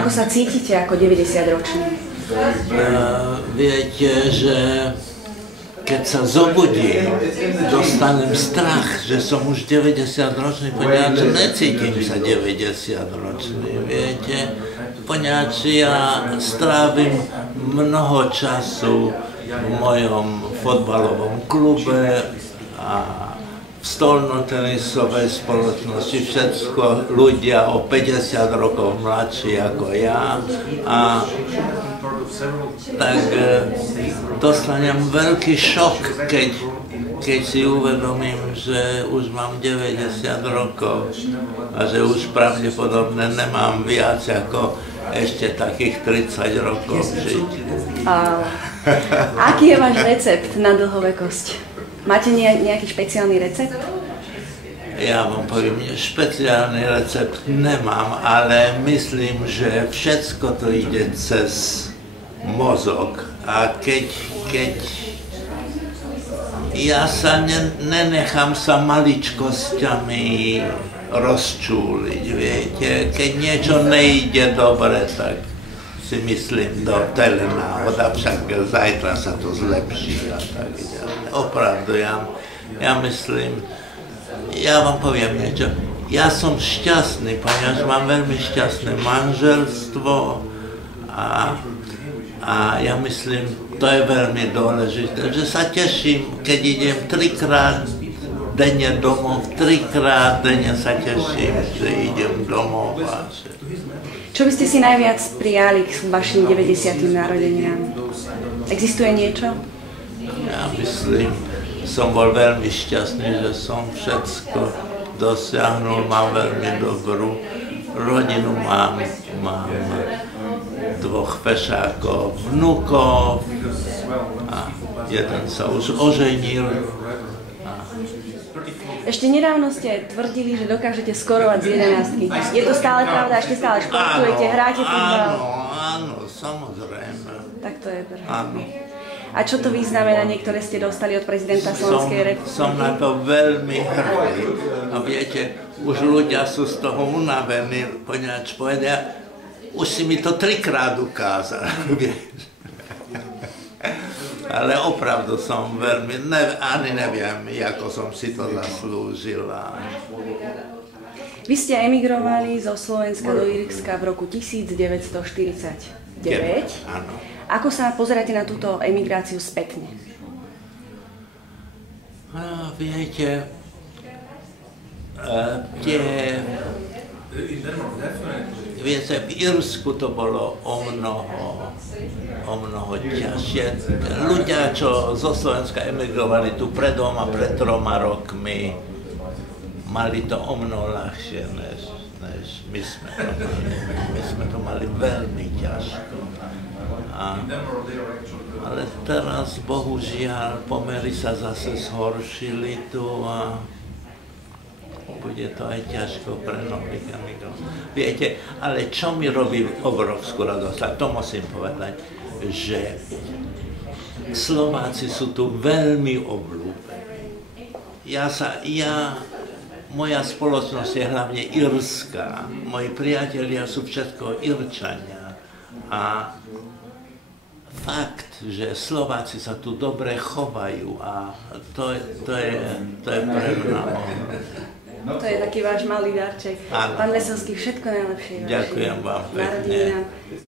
Ako sa cítite ako 90-ročný? Viete, že keď sa zobudím, dostanem strach, že som už 90-ročný, poňač necítim sa 90-ročný, viete. Poňač ja strávim mnoho času v mojom fotbalovom klube a v stolnotenisovej spoločnosti, všetko ľudia o 50 rokov mladší ako ja. A tak dostanem veľký šok, keď si uvedomím, že už mám 90 rokov a že už pravdepodobne nemám viac ako ešte takých 30 rokov žiť. Aký je váš recept na dlhovekosť? Máte nejaký špeciálny recept? Ja vám poviem, špeciálny recept nemám, ale myslím, že všetko to ide cez mozog. A keď ja sa nenechám sa maličkosťami rozčúliť, viete. Keď niečo nejde dobre, tak si myslím do telenáhoda, však zajtra sa to zlepší a tak ďalej. Opravdu, ja myslím, ja vám poviem niečo. Ja som šťastný, ponieważ mám veľmi šťastné manželstvo a ja myslím, to je veľmi dôležité, že sa teším, keď idem 3-krát denne domov, 3-krát denne sa teším, že idem domov. Čo by ste si najviac prijali k vašim 90. narodeniam? Existuje niečo? Ja myslím, som bol veľmi šťastný, že som všetko dosiahol, mám veľmi dobrú rodinu, mám 2 fešákov, vnukov a jeden sa už oženil. Ešte nedávno ste tvrdili, že dokážete skorovať z 11. Je to stále pravda? Ešte stále športujete, hráte futbal? Áno, samozrejme. Tak to je pravda. Áno. A čo to významená, niektoré ste dostali od prezidenta Slovenskej republiky? Som na to veľmi hrdý. A viete, už ľudia sú z toho unavení, poňač povedia, už si mi to 3-krát ukázal. Ale opravdu som veľmi, ani neviem, ako som si to zaslúžil. Vy ste emigrovali zo Slovenska do Írska v roku 1949. Áno. Ako sa pozeráte na túto emigráciu spätne? Viete, viete, v Írsku to bolo o mnoho ťažšie. Ľudia, čo zo Slovenska emigrovali tu pred 2 a pred 3 rokmi, mali to o mnoho ľahšie, než my sme to mali. My sme to mali veľmi ťažko. Ale teraz, bohužiaľ, pomery sa zase zhoršili tu a bude to aj ťažko pre nových emigrantov. Viete, ale čo mi robí obrovskú radosť, tak to musím povedať, že Slováci sú tu veľmi obľúbení. Moja spoločnosť je hlavne írska, moji priatelia sú všetko Írčania a fakt, že Slováci sa tu dobre chovajú a to je pre mňa. To je taký váš malý darček. Pán Veselský, všetko najlepšie. Ďakujem vám pekne.